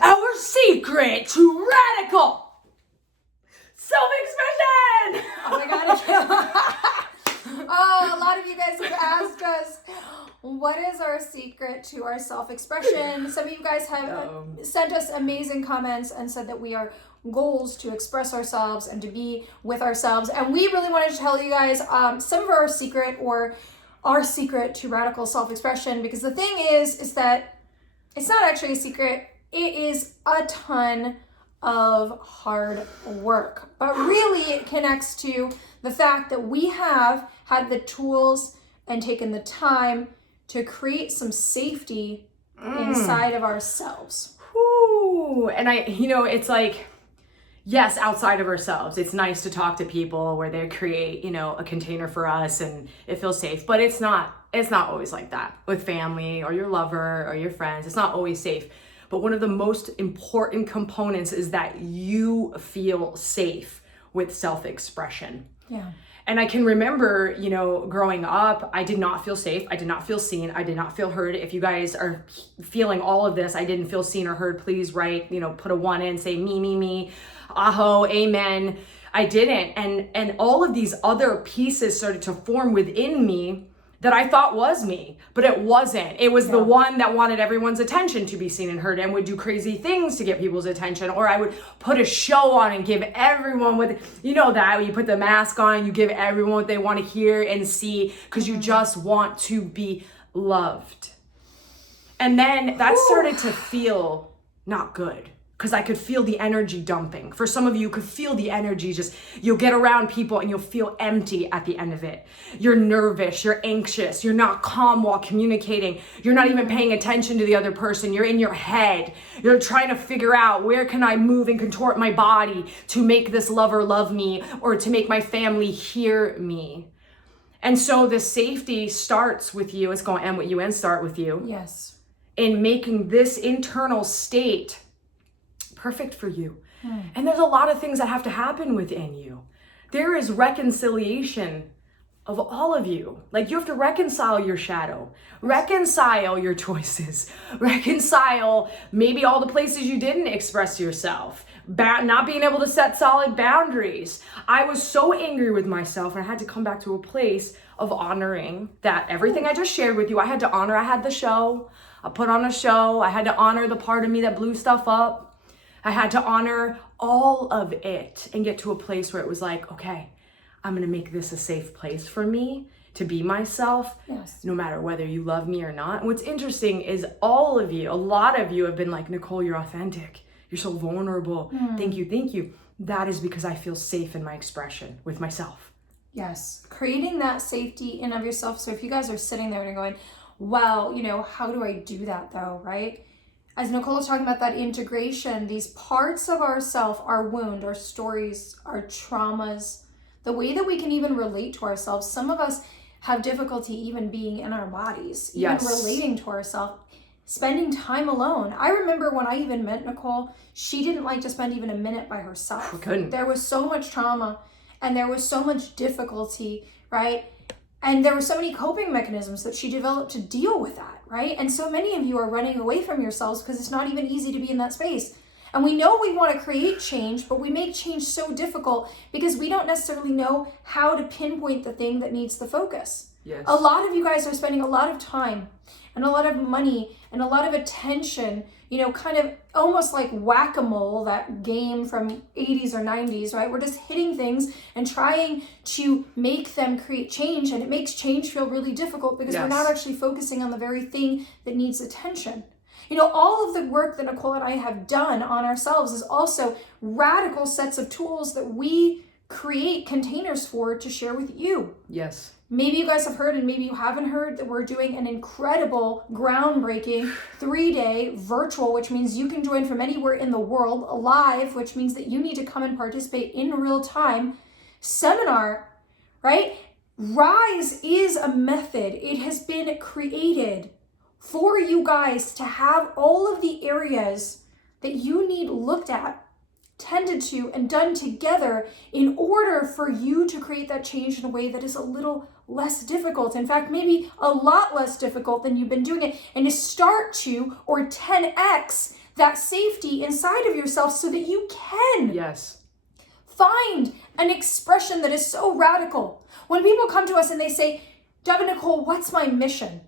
our secret to radical self-expression. Oh my God, I can't. Oh, a lot of you guys have asked us, what is our secret to our self-expression? Some of you guys have sent us amazing comments and said that we are goals to express ourselves and to be with ourselves. And we really wanted to tell you guys some of our secret to radical self-expression, because the thing is that it's not actually a secret. It is a ton of hard work, but really it connects to the fact that we have had the tools and taken the time to create some safety inside of ourselves. Ooh, and it's like, yes, outside of ourselves, it's nice to talk to people where they create, a container for us and it feels safe, but it's not always like that with family or your lover or your friends. It's not always safe. But one of the most important components is that you feel safe with self-expression. Yeah. And I can remember, growing up, I did not feel safe. I did not feel seen. I did not feel heard. If you guys are feeling all of this, I didn't feel seen or heard, please write, put a 1 in, say me, aho, amen. I didn't. And all of these other pieces started to form within me that I thought was me, but it wasn't. It was the one that wanted everyone's attention to be seen and heard and would do crazy things to get people's attention. Or I would put a show on and give everyone that when you put the mask on, you give everyone what they want to hear and see because you just want to be loved. And then that started to feel not good, because I could feel the energy dumping. For some of you, could feel the energy you'll get around people and you'll feel empty at the end of it. You're nervous, you're anxious, you're not calm while communicating. You're not even paying attention to the other person. You're in your head. You're trying to figure out, where can I move and contort my body to make this lover love me or to make my family hear me? And so the safety starts with you. It's going to end with you and start with you. Yes. In making this internal state perfect for you. And there's a lot of things that have to happen within you. There is reconciliation of all of you. Like, you have to reconcile your shadow, reconcile your choices, reconcile maybe all the places you didn't express yourself, not being able to set solid boundaries. I was so angry with myself, and I had to come back to a place of honoring that everything I just shared with you. I had to honor. I had the show. I put on a show. I had to honor the part of me that blew stuff up. I had to honor all of it and get to a place where it was like, okay, I'm going to make this a safe place for me to be myself, no matter whether you love me or not. And what's interesting is a lot of you have been like, Nicole, you're authentic. You're so vulnerable. Thank you. That is because I feel safe in my expression with myself. Yes. Creating that safety in of yourself. So if you guys are sitting there and going, well, how do I do that though, right? As Nicole was talking about that integration, these parts of ourself, our wound, our stories, our traumas, the way that we can even relate to ourselves. Some of us have difficulty even being in our bodies, even relating to ourselves, spending time alone. I remember when I even met Nicole, she didn't like to spend even a minute by herself. Couldn't. There was so much trauma and there was so much difficulty, right? And there were so many coping mechanisms that she developed to deal with that, right? And so many of you are running away from yourselves because it's not even easy to be in that space. And we know we want to create change, but we make change so difficult because we don't necessarily know how to pinpoint the thing that needs the focus. Yes. A lot of you guys are spending a lot of time and a lot of money and a lot of attention, kind of almost like whack-a-mole, that game from 80s or 90s, right? We're just hitting things and trying to make them create change, and it makes change feel really difficult because we're not actually focusing on the very thing that needs attention. All of the work that Nicole and I have done on ourselves is also radical sets of tools that we create containers for to share with you. Yes. Maybe you guys have heard, and maybe you haven't heard, that we're doing an incredible, groundbreaking 3-day virtual, which means you can join from anywhere in the world, live, which means that you need to come and participate in real time, seminar, right? Rise is a method. It has been created for you guys to have all of the areas that you need looked at, tended to, and done together in order for you to create that change in a way that is a little less difficult. In fact, maybe a lot less difficult than you've been doing it, and to start to, or 10x that safety inside of yourself so that you can Yes. find an expression that is so radical. When people come to us and they say, Devin Nicole, what's my mission?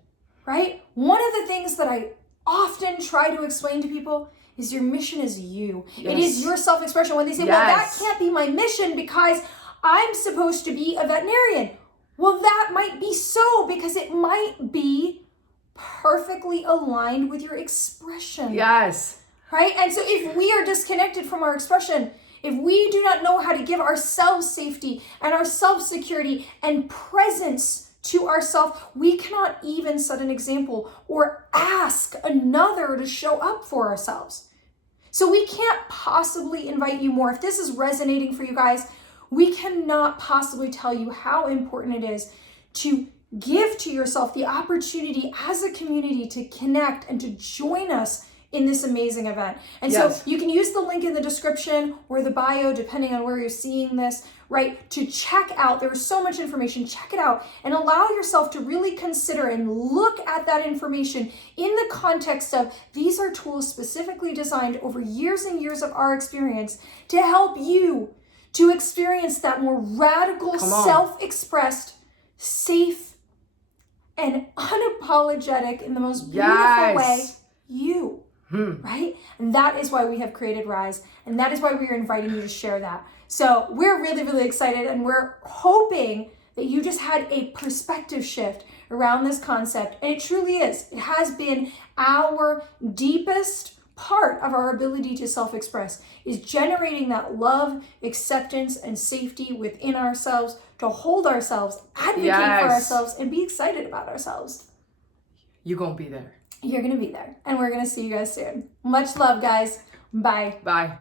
Right? One of the things that I often try to explain to people is your mission is you. Yes. It is your self-expression. When they say, well, that can't be my mission because I'm supposed to be a veterinarian. Well, that might be so, because it might be perfectly aligned with your expression. Yes. Right? And so if we are disconnected from our expression, if we do not know how to give ourselves safety and our self-security and presence to ourselves, we cannot even set an example or ask another to show up for ourselves. So we can't possibly invite you more. If this is resonating for you guys, we cannot possibly tell you how important it is to give to yourself the opportunity as a community to connect and to join us in this amazing event. And so you can use the link in the description or the bio, depending on where you're seeing this, right, to check out. There's so much information. Check it out and allow yourself to really consider and look at that information in the context of these are tools specifically designed over years and years of our experience to help you to experience that more radical, self-expressed, safe, and unapologetic in the most beautiful way, you. Right? And that is why we have created Rise. And that is why we are inviting you to share that. So we're really, really excited, and we're hoping that you just had a perspective shift around this concept. And it truly is. It has been our deepest part of our ability to self-express, is generating that love, acceptance, and safety within ourselves to hold ourselves, advocate for ourselves, and be excited about ourselves. You're going to be there. You're going to be there. And we're going to see you guys soon. Much love, guys. Bye. Bye.